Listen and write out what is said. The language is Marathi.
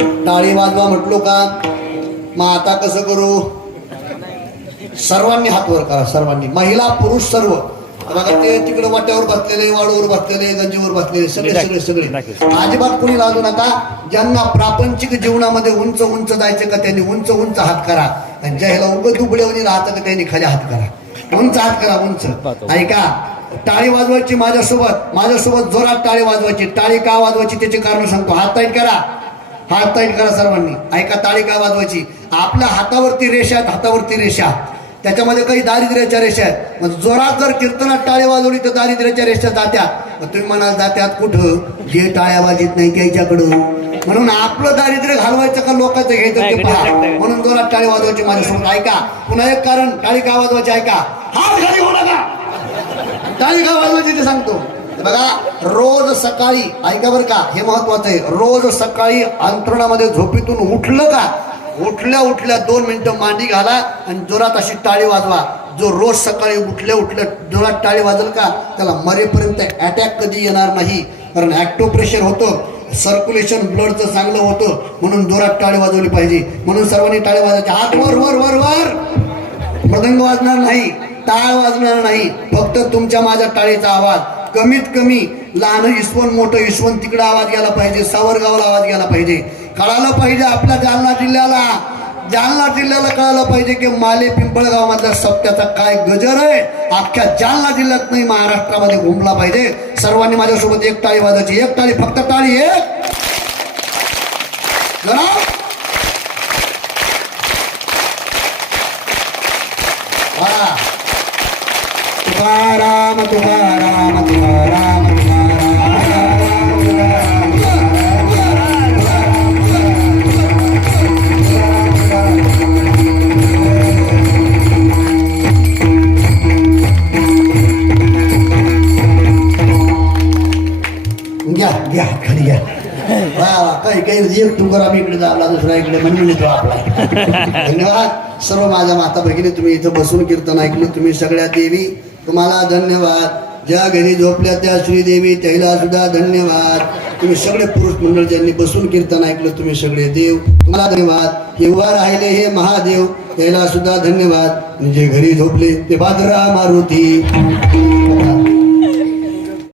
टाळी वाजवा म्हटलो का? मग आता कसं करू? सर्वांनी हात वर करा सर्वांनी. महिला पुरुष सर्व. बघा ते तिकडे वाट्यावर बसलेले वाळूवर बसलेले गंजीवर बसलेले सगळे सगळे सगळे. अजिबात कोणी लाजू नका. ज्यांना प्रापंचिक जीवनामध्ये उंच उंच जायचे का त्यांनी उंच उंच हात करा. आणि ज्याला उगत दुबड्यावनी राहतं का त्यांनी खाली हात करा. उंच हात करा उंच. ऐका टाळी वाजवायची माझ्यासोबत. माझ्यासोबत जोरात टाळी वाजवायची. टाळी का वाजवायची त्याचे कारण सांगतो. हात टाईट करा. हात टाईट करा सर्वांनी. ऐका टाळी का वाजवायची? आपल्या हातावरती रेषा आहेत हातावरती रेषा. त्याच्यामध्ये काही दारिद्र्याच्या रेषा आहेत. मग जोरात जर कीर्तनात टाळी वाजवली तर दारिद्र्याच्या रेषा जात्या मग तुम्ही म्हणाल जात्यात कुठं? जे टाळ्या वाजित नाही त्याच्याकडं म्हणून आपलं दारिद्र्य घालवायचं का लोकांचं घ्यायचं ते पहा. म्हणून जोरात टाळी वाजवायची माझ्यासोबत ऐका पुन्हा एक कारण टाळी का वाजवायची ऐका. हात नका. टाळी का वाजवायची ते सांगतो. बघा रोज सकाळी ऐका बरं का हे महत्वाचं आहे. रोज सकाळी अंतरुणामध्ये झोपेतून उठलं का? उठल्या उठल्या दोन मिनिटं मांडी घाला आणि जोरात अशी टाळी वाजवा. जो रोज सकाळी उठल्या उठल्या जोरात टाळी वाजल का त्याला मरेपर्यंत अटॅक कधी येणार नाही. कारण ॲक्टो प्रेशर होतं. सर्क्युलेशन ब्लडचं चांगलं होतं. म्हणून जोरात टाळी वाजवली पाहिजे. म्हणून सर्वांनी टाळी वाजवायची. हात वर वर वर वर. मृदंग वाजणार नाही. टाळ वाजणार नाही. फक्त तुमच्या माझ्या टाळीचा आवाज. कमीत कमी लहान इसवण मोठं इसवण तिकडे आवाज गेला पाहिजे सावरगावला आवाज गेला पाहिजे. कळालं पाहिजे आपल्या जालना जिल्ह्याला. जालना जिल्ह्याला कळालं पाहिजे की माले पिंपळगावमधल्या सप्त्याचा काय गजर आहे? अख्ख्या जालना जिल्ह्यात नाही महाराष्ट्रामध्ये घुमला पाहिजे. सर्वांनी माझ्यासोबत एक टाळी वाजायची एक टाळी फक्त टाळी एक. जरा. हा. तुकाराम तुकाराम. घ्या घ्या खाली घ्या. वा वा काही काही एक तुकर आम्ही इकडे जावला दुसरा इकडे म्हणून येतो आपला. धन्यवाद. सर्व माझ्या माता भगिनी तुम्ही इथं बसून कीर्तन ऐकलं तुम्ही सगळ्या देवी तुम्हाला धन्यवाद. ज्या घरी झोपल्या त्या श्रीदेवी त्याला सुद्धा धन्यवाद. तुम्ही सगळे पुरुष मंडळ ज्यांनी बसून कीर्तन ऐकलं तुम्ही सगळे देव तुम्हाला धन्यवाद. हे उभा राहिले हे महादेव त्याला सुद्धा धन्यवाद. म्हणजे घरी झोपले ते भाद्रा मारुती